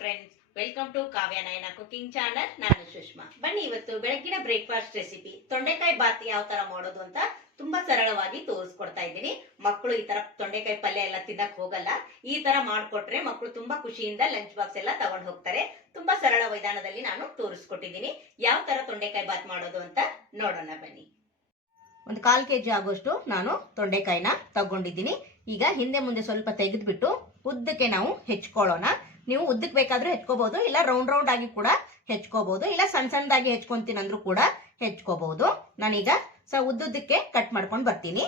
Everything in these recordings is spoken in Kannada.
Friends welcome to Kavya Nayana cooking channel ನಾನು ಸುಷ್ಮಾ. ಬನ್ನಿ ಇವತ್ತು ಬೆಳಗ್ಗಿನ ಬ್ರೇಕ್ಫಾಸ್ಟ್ ರೆಸಿಪಿ ತೊಂಡೆಕಾಯಿ ಬಾತ್ ಯಾವ ತರ ಮಾಡೋದು ಅಂತ ತುಂಬಾ ಸರಳವಾಗಿ ತೋರಿಸ್ಕೊಡ್ತಾ ಇದ್ದೀನಿ. ಮಕ್ಕಳು ಈ ತರ ತೊಂಡೆಕಾಯಿ ಪಲ್ಯ ಎಲ್ಲ ತಿನ್ನಕ್ ಹೋಗಲ್ಲ. ಈ ತರ ಮಾಡ್ಕೊಟ್ರೆ ಮಕ್ಕಳು ತುಂಬಾ ಖುಷಿಯಿಂದ ಲಂಚ್ ಬಾಕ್ಸ್ ಎಲ್ಲ ತಗೊಂಡ್ ಹೋಗ್ತಾರೆ. ತುಂಬಾ ಸರಳ ವಿಧಾನದಲ್ಲಿ ನಾನು ತೋರಿಸ್ಕೊಟ್ಟಿದ್ದೀನಿ. ಯಾವ ತರ ತೊಂಡೆಕಾಯಿ ಬಾತ್ ಮಾಡೋದು ಅಂತ ನೋಡೋಣ ಬನ್ನಿ. ಒಂದು ಕಾಲ್ ಕೆಜಿ ಆಗೋಷ್ಟು ನಾನು ತೊಂಡೆಕಾಯಿನ ತಗೊಂಡಿದ್ದೀನಿ. ಈಗ ಹಿಂದೆ ಮುಂದೆ ಸ್ವಲ್ಪ ತೆಗೆದ್ಬಿಟ್ಟು ಉದ್ದಕ್ಕೆ ನಾವು ಹೆಚ್ಕೊಳ್ಳೋಣ. ನೀವು ಉದ್ದಕ್ಕೆ ಬೇಕಾದ್ರೂ ಹೆಚ್ಕೋಬಹುದು ಇಲ್ಲ ರೌಂಡ್ ರೌಂಡ್ ಆಗಿ ಕೂಡ ಹೆಚ್ಕೋಬಹುದು ಇಲ್ಲ ಸಣ್ಣ ಸಣ್ಣದಾಗಿ ಹೆಚ್ಕೊಂತೀನಿ ಅಂದ್ರೂ ಕೂಡ ಹೆಚ್ಕೋಬಹುದು ನಾನೀಗ ಸ ಉದ್ದುದ್ದಕ್ಕೆ ಕಟ್ ಮಾಡ್ಕೊಂಡು ಬರ್ತೀನಿ.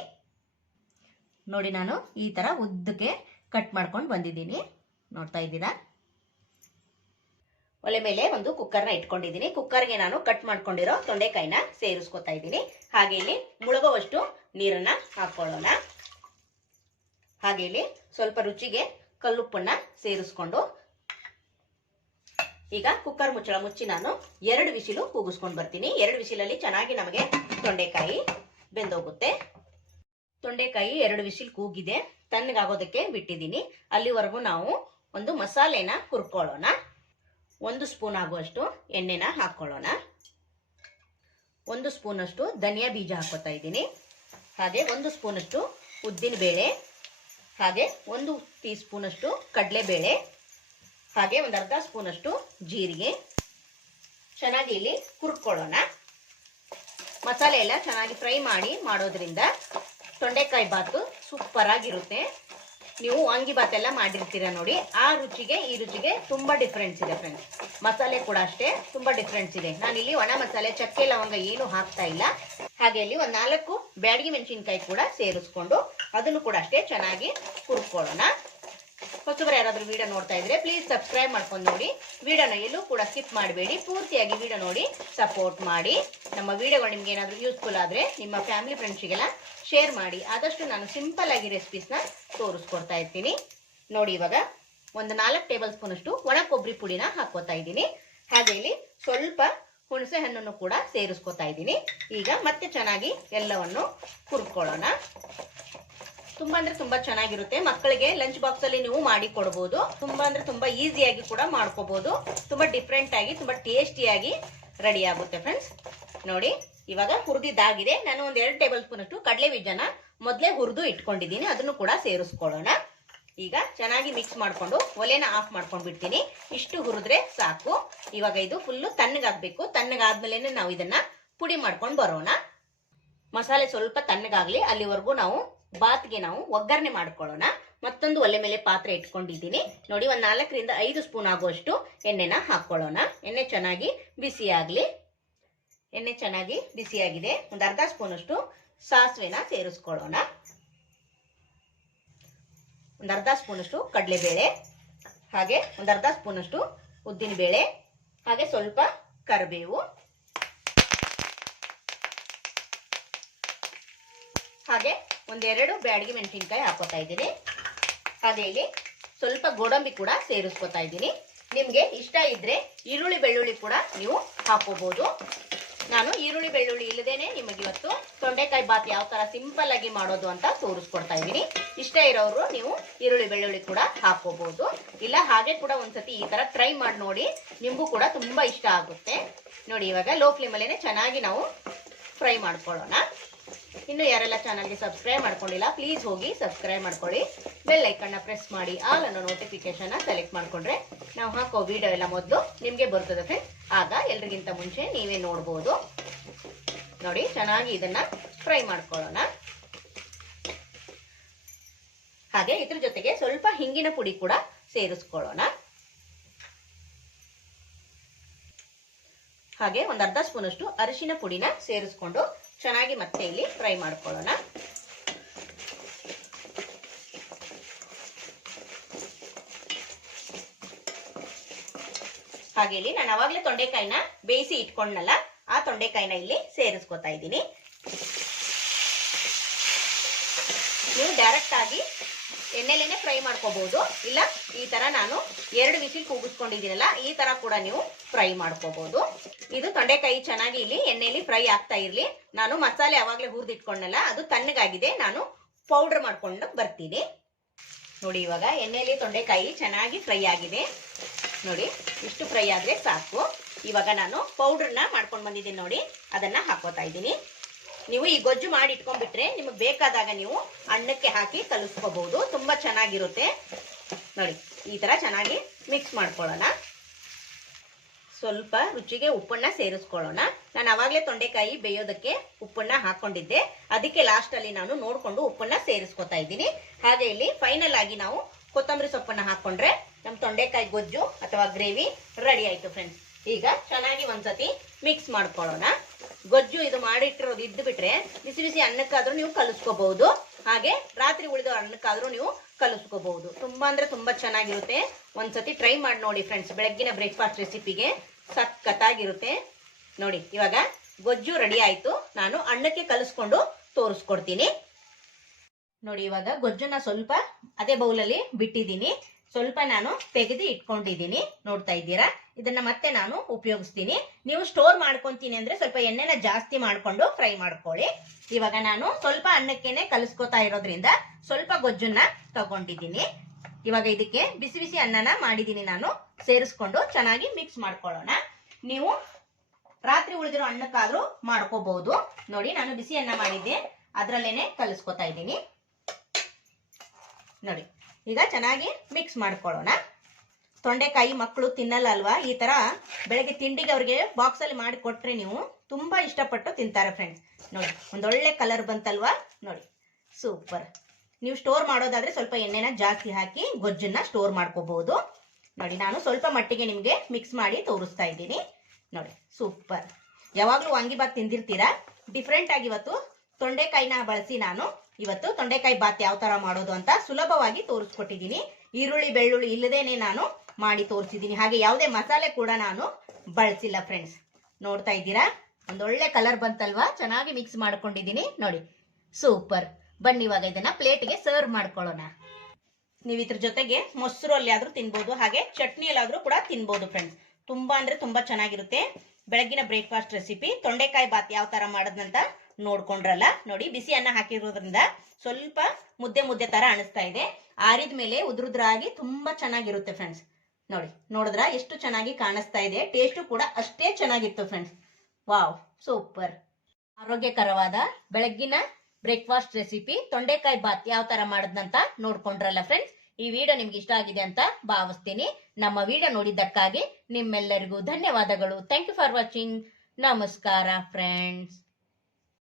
ನೋಡಿ ನಾನು ಈ ತರ ಉದ್ದಕ್ಕೆ ಕಟ್ ಮಾಡ್ಕೊಂಡು ಬಂದಿದ್ದೀನಿ. ನೋಡ್ತಾ ಇದ್ದೀರಾ? ಒಲೆ ಮೇಲೆ ಒಂದು ಕುಕ್ಕರ್ನ ಇಟ್ಕೊಂಡಿದ್ದೀನಿ. ಕುಕ್ಕರ್ಗೆ ನಾನು ಕಟ್ ಮಾಡ್ಕೊಂಡಿರೋ ತೊಂಡೆಕಾಯಿನ ಸೇರಿಸ್ಕೊತಾ ಇದ್ದೀನಿ. ಹಾಗೆ ಇಲ್ಲಿ ಮುಳುಗುವಷ್ಟು ನೀರನ್ನ ಹಾಕೊಳ್ಳೋಣ. ಹಾಗೆ ಇಲ್ಲಿ ಸ್ವಲ್ಪ ರುಚಿಗೆ ಕಲ್ಲುಪ್ಪನ್ನ ಸೇರಿಸ್ಕೊಂಡು ಈಗ ಕುಕ್ಕರ್ ಮುಚ್ಚಳ ಮುಚ್ಚಿ ನಾನು ಎರಡು ವಿಸಿಲು ಕೂಗಿಸ್ಕೊಂಡು ಬರ್ತೀನಿ. ಎರಡು ವಿಸಿಲಲ್ಲಿ ಚೆನ್ನಾಗಿ ನಮಗೆ ತೊಂಡೆಕಾಯಿ ಬೆಂದೋಗುತ್ತೆ. ತೊಂಡೆಕಾಯಿ ಎರಡು ವಿಸಿಲ್ ಕೂಗಿದೆ. ತಣ್ಣಗಾಗೋದಕ್ಕೆ ಬಿಟ್ಟಿದ್ದೀನಿ. ಅಲ್ಲಿವರೆಗೂ ನಾವು ಒಂದು ಮಸಾಲೆನ ಹುರ್ಕೊಳ್ಳೋಣ. ಒಂದು ಸ್ಪೂನ್ ಆಗುವಷ್ಟು ಎಣ್ಣೆನ ಹಾಕ್ಕೊಳ್ಳೋಣ ಒಂದು ಸ್ಪೂನಷ್ಟು ಧನಿಯಾ ಬೀಜ ಹಾಕೋತಾ ಇದ್ದೀನಿ. ಹಾಗೆ ಒಂದು ಸ್ಪೂನಷ್ಟು ಉದ್ದಿನ ಬೇಳೆ ಹಾಗೆ ಒಂದು ಟೀ ಸ್ಪೂನಷ್ಟು ಕಡಲೆಬೇಳೆ. ಹಾಗೆ ಒಂದು ಅರ್ಧ ಸ್ಪೂನಷ್ಟು ಜೀರಿಗೆ. ಚೆನ್ನಾಗಿ ಇಲ್ಲಿ ಹುರ್ಕೊಳ್ಳೋಣ. ಮಸಾಲೆ ಎಲ್ಲ ಚೆನ್ನಾಗಿ ಫ್ರೈ ಮಾಡಿ ಮಾಡೋದ್ರಿಂದ ತೊಂಡೆಕಾಯಿ ಬಾತು ಸೂಪರ್ ಆಗಿರುತ್ತೆ. ನೀವು ವಾಂಗಿ ಎಲ್ಲ ಮಾಡಿರ್ತೀರ ನೋಡಿ, ಆ ರುಚಿಗೆ, ಈ ರುಚಿಗೆ ತುಂಬಾ ಡಿಫ್ರೆನ್ಸ್ ಇದೆ ಫ್ರೆಂಡ್ಸ್ ಮಸಾಲೆ ಕೂಡ ಅಷ್ಟೇ, ತುಂಬಾ ಡಿಫ್ರೆನ್ಸ್ ಇದೆ. ನಾನು ಇಲ್ಲಿ ಒಣ ಮಸಾಲೆ, ಚಕ್ಕೆ ಲವಂಗ ಏನು ಹಾಕ್ತಾ ಇಲ್ಲ. ಹಾಗೆ ಇಲ್ಲಿ ಒಂದು ನಾಲ್ಕು ಬ್ಯಾಡಗಿ ಮೆಣಸಿನ್ಕಾಯಿ ಕೂಡ ಸೇರಿಸ್ಕೊಂಡು ಅದನ್ನು ಕೂಡ ಅಷ್ಟೇ ಚೆನ್ನಾಗಿ ಹುರ್ಕೊಳ್ಳೋಣ. ಹೊಸಬರು ಯಾರಾದರೂ ವಿಡಿಯೋ ನೋಡ್ತಾ ಇದ್ರೆ ಪ್ಲೀಸ್ ಸಬ್ಸ್ಕ್ರೈಬ್ ಮಾಡ್ಕೊಂಡು ನೋಡಿ. ವಿಡಿಯೋನ ಎಲ್ಲೂ ಕೂಡ ಸ್ಕಿಪ್ ಮಾಡಬೇಡಿ. ಪೂರ್ತಿಯಾಗಿ ವಿಡಿಯೋ ನೋಡಿ ಸಪೋರ್ಟ್ ಮಾಡಿ. ನಮ್ಮ ವಿಡಿಯೋಗಳು ನಿಮ್ಗೆ ಏನಾದರೂ ಯೂಸ್ಫುಲ್ ಆದರೆ ನಿಮ್ಮ ಫ್ಯಾಮಿಲಿ ಫ್ರೆಂಡ್ಸಿಗೆಲ್ಲ ಶೇರ್ ಮಾಡಿ. ಆದಷ್ಟು ನಾನು ಸಿಂಪಲ್ ಆಗಿ ರೆಸಿಪೀಸ್ನ ತೋರಿಸ್ಕೊಡ್ತಾ ಇರ್ತೀನಿ. ನೋಡಿ ಇವಾಗ ಒಂದು ನಾಲ್ಕು ಟೇಬಲ್ ಸ್ಪೂನ್ ಅಷ್ಟು ಒಣ ಕೊಬ್ಬರಿ ಪುಡಿನ ಹಾಕೋತಾ ಇದ್ದೀನಿ. ಹಾಗೆ ಇಲ್ಲಿ ಸ್ವಲ್ಪ ಹುಣಸೆ ಹಣ್ಣನ್ನು ಕೂಡ ಸೇರಿಸ್ಕೊತಾ ಇದ್ದೀನಿ. ಈಗ ಮತ್ತೆ ಚೆನ್ನಾಗಿ ಎಲ್ಲವನ್ನು ಹುರ್ಕೊಳ್ಳೋಣ. ತುಂಬಾ ಅಂದ್ರೆ ತುಂಬಾ ಚೆನ್ನಾಗಿರುತ್ತೆ. ಮಕ್ಕಳಿಗೆ ಲಂಚ್ ಬಾಕ್ಸ್ ಅಲ್ಲಿ ನೀವು ಮಾಡಿ ಕೊಡಬಹುದು ತುಂಬಾ ಅಂದ್ರೆ ತುಂಬಾ ಈಸಿಯಾಗಿ ಕೂಡ ಮಾಡ್ಕೋಬಹುದು ತುಂಬಾ ಡಿಫ್ರೆಂಟ್ ಆಗಿ, ತುಂಬಾ ಟೇಸ್ಟಿಯಾಗಿ ರೆಡಿ ಆಗುತ್ತೆ ಫ್ರೆಂಡ್ಸ್ ನೋಡಿ, ಇವಾಗ ಹುರಿದಿದ್ದಾಗಿದೆ. ನಾನು ಒಂದ್ ಎರಡು ಟೇಬಲ್ ಸ್ಪೂನ್ ಅಷ್ಟು ಕಡಲೆ ಬೀಜನ ಮೊದಲೇ ಹುರಿದು ಇಟ್ಕೊಂಡಿದ್ದೀನಿ. ಅದನ್ನು ಕೂಡ ಸೇರಿಸ್ಕೊಳ್ಳೋಣ. ಈಗ ಚೆನ್ನಾಗಿ ಮಿಕ್ಸ್ ಮಾಡ್ಕೊಂಡು ಒಲೆನ ಆಫ್ ಮಾಡ್ಕೊಂಡು ಬಿಡ್ತೀನಿ. ಇಷ್ಟು ಹುರಿದ್ರೆ ಸಾಕು. ಇವಾಗ ಇದು ಫುಲ್ಲು ತಣ್ಣಗಾಗ್ಬೇಕು ತಣ್ಣಗಾದ್ಮೇಲೆ ನಾವು ಇದನ್ನ ಪುಡಿ ಮಾಡ್ಕೊಂಡು ಬರೋಣ. ಮಸಾಲೆ ಸ್ವಲ್ಪ ತಣ್ಣಗಾಗ್ಲಿ, ಅಲ್ಲಿವರೆಗೂ ನಾವು ಬಾತ್ಗೆ ನಾವು ಒಗ್ಗರಣೆ ಮಾಡ್ಕೊಳ್ಳೋಣ. ಮತ್ತೊಂದು ಒಲೆ ಮೇಲೆ ಪಾತ್ರೆ ಇಟ್ಕೊಂಡಿದ್ದೀನಿ. ನೋಡಿ, ಒಂದು ನಾಲ್ಕರಿಂದ ಐದು ಸ್ಪೂನ್ ಆಗುವಷ್ಟು ಎಣ್ಣೆನ ಹಾಕೊಳ್ಳೋಣ. ಎಣ್ಣೆ ಚೆನ್ನಾಗಿ ಬಿಸಿ ಆಗ್ಲಿ. ಎಣ್ಣೆ ಚೆನ್ನಾಗಿ ಬಿಸಿಯಾಗಿದೆ ಒಂದು ಅರ್ಧ ಸ್ಪೂನ್ ಅಷ್ಟು ಸಾಸಿವೆನ ಸೇರಿಸ್ಕೊಳ್ಳೋಣ. ಒಂದು ಅರ್ಧ ಸ್ಪೂನ್ ಅಷ್ಟು ಕಡಲೆಬೇಳೆ. ಹಾಗೆ ಒಂದು ಅರ್ಧ ಸ್ಪೂನ್ ಅಷ್ಟು ಉದ್ದಿನ ಬೇಳೆ ಹಾಗೆ ಸ್ವಲ್ಪ ಕರಿಬೇವು. ಹಾಗೆ ಒಂದೆರಡು ಬ್ಯಾಡಿಗೆ ಮೆಣಸಿನ್ಕಾಯಿ ಹಾಕೋತಾ ಇದ್ದೀನಿ. ಅದೇ ಇಲ್ಲಿ ಸ್ವಲ್ಪ ಗೋಡಂಬಿ ಕೂಡ ಸೇರಿಸ್ಕೊತಾ ಇದ್ದೀನಿ. ನಿಮಗೆ ಇಷ್ಟ ಇದ್ರೆ ಈರುಳ್ಳಿ ಬೆಳ್ಳುಳ್ಳಿ ಕೂಡ ನೀವು ಹಾಕೋಬಹುದು ನಾನು ಈರುಳ್ಳಿ ಬೆಳ್ಳುಳ್ಳಿ ಇಲ್ಲದೇನೆ ನಿಮಗೆ ಇವತ್ತು ತೊಂಡೆಕಾಯಿ ಬಾತ್ ಯಾವ ತರ ಸಿಂಪಲ್ ಆಗಿ ಮಾಡೋದು ಅಂತ ತೋರಿಸ್ಕೊಡ್ತಾ ಇದ್ದೀನಿ. ಇಷ್ಟ ಇರೋರು ನೀವು ಈರುಳ್ಳಿ ಬೆಳ್ಳುಳ್ಳಿ ಕೂಡ ಹಾಕೋಬಹುದು ಇಲ್ಲ ಹಾಗೆ ಕೂಡ ಒಂದ್ಸತಿ ಈ ತರ ಟ್ರೈ ಮಾಡಿ ನೋಡಿ. ನಿಮಗೂ ಕೂಡ ತುಂಬಾ ಇಷ್ಟ ಆಗುತ್ತೆ. ನೋಡಿ ಇವಾಗ ಲೋ ಫ್ಲೇಮಲ್ಲೇ ಚೆನ್ನಾಗಿ ನಾವು ಫ್ರೈ ಮಾಡ್ಕೊಳ್ಳೋಣ. ಇನ್ನು ಯಾರೆಲ್ಲ ಚಾನಲ್ಗೆ ಸಬ್ಸ್ಕ್ರೈಬ್ ಮಾಡ್ಕೊಂಡಿಲ್ಲ ಪ್ಲೀಸ್ ಹೋಗಿ ಸಬ್ಸ್ಕ್ರೈಬ್ ಮಾಡ್ಕೊಳ್ಳಿ. ಬೆಲ್ ಐಕನ್ನ ಪ್ರೆಸ್ ಮಾಡಿ ಆಲ್ ಅನ್ನೋ ನೋಟಿಫಿಕೇಶನ್ ಸೆಲೆಕ್ಟ್ ಮಾಡ್ಕೊಂಡ್ರೆ ನಾವು ಹಾಕೋ ವಿಡಿಯೋ ಎಲ್ಲ ಮೊದಲು ನಿಮಗೆ ಬರ್ತದೆ ಫ್ರೆಂಡ್ಸ್ ಆಗ ಎಲ್ರಿಗಿಂತ ಮುಂಚೆ ನೀವೇ ನೋಡ್ಬೋದು. ನೋಡಿ, ಚೆನ್ನಾಗಿ ಇದನ್ನ ಫ್ರೈ ಮಾಡ್ಕೊಳ್ಳೋಣ. ಹಾಗೆ ಇದ್ರ ಜೊತೆಗೆ ಸ್ವಲ್ಪ ಹಿಂಗಿನ ಪುಡಿ ಕೂಡ ಸೇರಿಸ್ಕೊಳ್ಳೋಣ. ಹಾಗೆ ಒಂದು ಅರ್ಧ ಸ್ಪೂನ್ ಅಷ್ಟು ಅರಿಶಿನ ಪುಡಿನ ಸೇರಿಸ್ಕೊಂಡು ಚೆನ್ನಾಗಿ ಮತ್ತೆ ಇಲ್ಲಿ ಫ್ರೈ ಮಾಡ್ಕೊಳ್ಳೋಣ. ಹಾಗೆ ಇಲ್ಲಿ ನಾನು ಅವಾಗಲೇ ತೊಂಡೆಕಾಯಿನ ಬೇಯಿಸಿ ಇಟ್ಕೊಂಡ್ನಲ್ಲ, ಆ ತೊಂಡೆಕಾಯಿನ ಇಲ್ಲಿ ಸೇರಿಸ್ಕೊತಾ ಇದ್ದೀನಿ. ನೀವು ಡೈರೆಕ್ಟ್ ಆಗಿ ಎಣ್ಣೆಲೇನೆ ಫ್ರೈ ಮಾಡ್ಕೋಬಹುದು ಇಲ್ಲ, ಈ ತರ ನಾನು ಎರಡು ವಿಸಿಲ್ ಕೂಗಿಸ್ಕೊಂಡಿದ್ದೀನಲ್ಲ, ಈ ತರ ಕೂಡ ನೀವು ಫ್ರೈ ಮಾಡ್ಕೋಬಹುದು ಇದು ತೊಂಡೆಕಾಯಿ ಚೆನ್ನಾಗಿ ಇಲ್ಲಿ ಎಣ್ಣೆಲಿ ಫ್ರೈ ಆಗ್ತಾ ಇರ್ಲಿ. ನಾನು ಮಸಾಲೆ ಯಾವಾಗಲೇ ಹುರಿದಿಟ್ಕೊಂಡಲ್ಲ, ಅದು ತಣ್ಣಗಾಗಿದೆ. ನಾನು ಪೌಡರ್ ಮಾಡ್ಕೊಂಡು ಬರ್ತೀನಿ. ನೋಡಿ, ಇವಾಗ ಎಣ್ಣೆಯಲ್ಲಿ ತೊಂಡೆಕಾಯಿ ಚೆನ್ನಾಗಿ ಫ್ರೈ ಆಗಿದೆ. ನೋಡಿ, ಇಷ್ಟು ಫ್ರೈ ಆದ್ರೆ ಸಾಕು. ಇವಾಗ ನಾನು ಪೌಡ್ರನ್ನ ಮಾಡ್ಕೊಂಡು ಬಂದಿದ್ದೀನಿ ನೋಡಿ, ಅದನ್ನ ಹಾಕೋತಾ ಇದ್ದೀನಿ. ನೀವು ಈ ಗೊಜ್ಜು ಮಾಡಿ ಇಟ್ಕೊಂಡ್ಬಿಟ್ರೆ ನಿಮಗೆ ಬೇಕಾದಾಗ ನೀವು ಅನ್ನಕ್ಕೆ ಹಾಕಿ ಕಲಿಸ್ಕೋಬಹುದು ತುಂಬಾ ಚೆನ್ನಾಗಿರುತ್ತೆ. ನೋಡಿ, ಈ ತರ ಚೆನ್ನಾಗಿ ಮಿಕ್ಸ್ ಮಾಡ್ಕೊಳ್ಳೋಣ. ಸ್ವಲ್ಪ ರುಚಿಗೆ ಉಪ್ಪನ್ನ ಸೇರಿಸ್ಕೊಳ್ಳೋಣ. ನಾನು ಅವಾಗಲೇ ತೊಂಡೆಕಾಯಿ ಬೇಯೋದಕ್ಕೆ ಉಪ್ಪನ್ನ ಹಾಕೊಂಡಿದ್ದೆ. ಅದಕ್ಕೆ ಲಾಸ್ಟ್ ಅಲ್ಲಿ ನಾನು ನೋಡ್ಕೊಂಡು ಉಪ್ಪನ್ನ ಸೇರಿಸ್ಕೊತಾ ಇದ್ದೀನಿ. ಹಾಗೆ ಇಲ್ಲಿ ಫೈನಲ್ ಆಗಿ ನಾವು ಕೊತ್ತಂಬರಿ ಸೊಪ್ಪನ್ನ ಹಾಕೊಂಡ್ರೆ ನಮ್ಮ ತೊಂಡೆಕಾಯಿ ಗೊಜ್ಜು ಅಥವಾ ಗ್ರೇವಿ ರೆಡಿ ಆಯ್ತು ಫ್ರೆಂಡ್ಸ್ ಈಗ ಚೆನ್ನಾಗಿ ಒಂದ್ಸತಿ ಮಿಕ್ಸ್ ಮಾಡ್ಕೊಳ್ಳೋಣ. ಗೊಜ್ಜು ಇದು ಮಾಡಿಟ್ಟಿರೋದು ಇದ್ದು ಬಿಟ್ರೆ ಬಿಸಿ ಬಿಸಿ ಅನ್ನಕ್ಕಾದ್ರೂ ನೀವು ಕಲಿಸ್ಕೋಬಹುದು. ಹಾಗೆ ರಾತ್ರಿ ಉಳಿದ ಅನ್ನಕ್ಕಾದ್ರೂ ನೀವು ಕಲಿಸ್ಕೋಬಹುದು. ತುಂಬಾ ಅಂದ್ರೆ ತುಂಬಾ ಚೆನ್ನಾಗಿರುತ್ತೆ. ಒಂದ್ಸತಿ ಟ್ರೈ ಮಾಡಿ ನೋಡಿ ಫ್ರೆಂಡ್ಸ್ ಬೆಳಗ್ಗಿನ ಬ್ರೇಕ್ಫಾಸ್ಟ್ ರೆಸಿಪಿಗೆ ಸಖತ್ತಾಗಿರುತ್ತೆ. ನೋಡಿ, ಇವಾಗ ಗೊಜ್ಜು ರೆಡಿ ಆಯ್ತು. ನಾನು ಅನ್ನಕ್ಕೆ ಕಲಿಸ್ಕೊಂಡು ತೋರಿಸ್ಕೊಡ್ತೀನಿ. ನೋಡಿ, ಇವಾಗ ಗೊಜ್ಜನ್ನ ಸ್ವಲ್ಪ ಅದೇ ಬೌಲಲ್ಲಿ ಬಿಟ್ಟಿದ್ದೀನಿ. ಸ್ವಲ್ಪ ನಾನು ತೆಗೆದು ಇಟ್ಕೊಂಡಿದ್ದೀನಿ. ನೋಡ್ತಾ ಇದ್ದೀರಾ? ಇದನ್ನ ಮತ್ತೆ ನಾನು ಉಪಯೋಗಿಸ್ತೀನಿ. ನೀವು ಸ್ಟೋರ್ ಮಾಡ್ಕೊಂತೀನಿ ಅಂದ್ರೆ ಸ್ವಲ್ಪ ಎಣ್ಣೆನ ಜಾಸ್ತಿ ಮಾಡ್ಕೊಂಡು ಫ್ರೈ ಮಾಡ್ಕೊಳ್ಳಿ. ಇವಾಗ ನಾನು ಸ್ವಲ್ಪ ಅನ್ನಕ್ಕೇನೆ ಕಲಿಸ್ಕೊತಾ ಇರೋದ್ರಿಂದ ಸ್ವಲ್ಪ ಗೊಜ್ಜನ್ನ ತಗೊಂಡಿದ್ದೀನಿ. ಇವಾಗ ಇದಕ್ಕೆ ಬಿಸಿ ಬಿಸಿ ಅನ್ನನ ಮಾಡಿದ್ದೀನಿ ನಾನು. ಸೇರಿಸ್ಕೊಂಡು ಚೆನ್ನಾಗಿ ಮಿಕ್ಸ್ ಮಾಡ್ಕೊಳ್ಳೋಣ. ನೀವು ರಾತ್ರಿ ಉಳಿದಿರೋ ಅನ್ನಕ್ಕಾದ್ರೂ ಮಾಡ್ಕೋಬಹುದು ನೋಡಿ, ನಾನು ಬಿಸಿ ಅನ್ನ ಮಾಡಿದ್ದೆ. ಅದ್ರಲ್ಲೇನೆ ಕಲಿಸ್ಕೊತಾ ಇದ್ದೀನಿ. ನೋಡಿ. ಈಗ ಚೆನ್ನಾಗಿ ಮಿಕ್ಸ್ ಮಾಡ್ಕೊಳ್ಳೋಣ. ತೊಂಡೆಕಾಯಿ ಮಕ್ಕಳು ತಿನ್ನಲ್ಲ ಅಲ್ವಾ ಈ ತರ ಬೆಳಗ್ಗೆ ತಿಂಡಿಗೆ ಅವ್ರಿಗೆ ಬಾಕ್ಸ್ ಅಲ್ಲಿ ಮಾಡಿ ಕೊಟ್ರೆ ನೀವು ತುಂಬಾ ಇಷ್ಟಪಟ್ಟು ತಿಂತಾರೆ ಫ್ರೆಂಡ್ಸ್ ನೋಡಿ, ಒಂದೊಳ್ಳೆ ಕಲರ್ ಬಂತಲ್ವಾ? ನೋಡಿ ಸೂಪರ್ ನೀವು ಸ್ಟೋರ್ ಮಾಡೋದಾದ್ರೆ ಸ್ವಲ್ಪ ಎಣ್ಣೆನ ಜಾಸ್ತಿ ಹಾಕಿ ಗೊಜ್ಜನ್ನ ಸ್ಟೋರ್ ಮಾಡ್ಕೋಬಹುದು ನೋಡಿ, ನಾನು ಸ್ವಲ್ಪ ಮಟ್ಟಿಗೆ ನಿಮಗೆ ಮಿಕ್ಸ್ ಮಾಡಿ ತೋರಿಸ್ತಾ ಇದ್ದೀನಿ. ನೋಡಿ ಸೂಪರ್ ಯಾವಾಗಲೂ ವಾಂಗಿಬಾತ್ ತಿಂದಿರ್ತೀರಾ? ಡಿಫ್ರೆಂಟ್ ಆಗಿ ಇವತ್ತು ತೊಂಡೆಕಾಯಿನ ಬಳಸಿ ನಾನು ಇವತ್ತು ತೊಂಡೆಕಾಯಿ ಬಾತ್ ಯಾವ ತರ ಮಾಡೋದು ಅಂತ ಸುಲಭವಾಗಿ ತೋರಿಸ್ಕೊಟ್ಟಿದ್ದೀನಿ. ಈರುಳ್ಳಿ, ಬೆಳ್ಳುಳ್ಳಿ ಇಲ್ಲದೇನೆ ನಾನು ಮಾಡಿ ತೋರಿಸಿದ್ದೀನಿ. ಹಾಗೆ ಯಾವುದೇ ಮಸಾಲೆ ಕೂಡ ನಾನು ಬಳಸಿಲ್ಲ ಫ್ರೆಂಡ್ಸ್ ನೋಡ್ತಾ ಇದ್ದೀರಾ? ಒಂದೊಳ್ಳೆ ಕಲರ್ ಬಂತಲ್ವಾ? ಚೆನ್ನಾಗಿ ಮಿಕ್ಸ್ ಮಾಡ್ಕೊಂಡಿದ್ದೀನಿ. ನೋಡಿ ಸೂಪರ್ ಬನ್ನಿ ಇವಾಗ ಇದನ್ನ ಪ್ಲೇಟ್ಗೆ ಸರ್ವ್ ಮಾಡ್ಕೊಳ್ಳೋಣ. ನೀವು ಇದ್ರ ಜೊತೆಗೆ ಮೊಸರು ಅಲ್ಲಿ ಆದ್ರೂ ತಿನ್ಬೋದು, ಹಾಗೆ ಚಟ್ನಿಯಲ್ಲಾದ್ರೂ ಕೂಡ ತಿನ್ಬೋದು ಫ್ರೆಂಡ್ಸ್ ತುಂಬಾ ಅಂದ್ರೆ ತುಂಬಾ ಚೆನ್ನಾಗಿರುತ್ತೆ. ಬೆಳಗಿನ ಬ್ರೇಕ್ಫಾಸ್ಟ್ ರೆಸಿಪಿ ತೊಂಡೆಕಾಯಿ ಬಾತ್ ಯಾವ ತರ ಮಾಡೋದಂತ ನೋಡ್ಕೊಂಡ್ರಲ್ಲ? ನೋಡಿ ಬಿಸಿ ಅನ್ನ ಹಾಕಿರೋದ್ರಿಂದ ಸ್ವಲ್ಪ ಮುದ್ದೆ ಮುದ್ದೆ ತರ ಅನಿಸ್ತಾ ಇದೆ. ಆರಿದ ಮೇಲೆ ಉದ್ರುದ್ರಾಗಿ ತುಂಬಾ ಚೆನ್ನಾಗಿರುತ್ತೆ ಫ್ರೆಂಡ್ಸ್ ನೋಡಿ, ನೋಡಿದ್ರ? ಎಷ್ಟು ಚೆನ್ನಾಗಿ ಕಾಣಿಸ್ತಾ ಇದೆ. ಟೇಸ್ಟು ಕೂಡ ಅಷ್ಟೇ ಚೆನ್ನಾಗಿತ್ತು ಫ್ರೆಂಡ್ಸ್ ವಾವ್ ಸೂಪರ್ ಆರೋಗ್ಯಕರವಾದ ಬೆಳಗ್ಗಿನ ಬ್ರೇಕ್ಫಾಸ್ಟ್ ರೆಸಿಪಿ ತೊಂಡೆಕಾಯಿ ಬಾತ್ ಯಾವ ತರ ಮಾಡದ್ನಂತ ನೋಡ್ಕೊಂಡ್ರಲ್ಲ ಫ್ರೆಂಡ್ಸ್ ಈ ವಿಡಿಯೋ ನಿಮ್ಗೆ ಇಷ್ಟ ಆಗಿದೆ ಅಂತ ಭಾವಿಸ್ತೀನಿ. ನಮ್ಮ ವಿಡಿಯೋ ನೋಡಿದ್ದಕ್ಕಾಗಿ ನಿಮ್ಮೆಲ್ಲರಿಗೂ ಧನ್ಯವಾದಗಳು. ಥ್ಯಾಂಕ್ ಯು ಫಾರ್ ವಾಚಿಂಗ್ ನಮಸ್ಕಾರ ಫ್ರೆಂಡ್ಸ್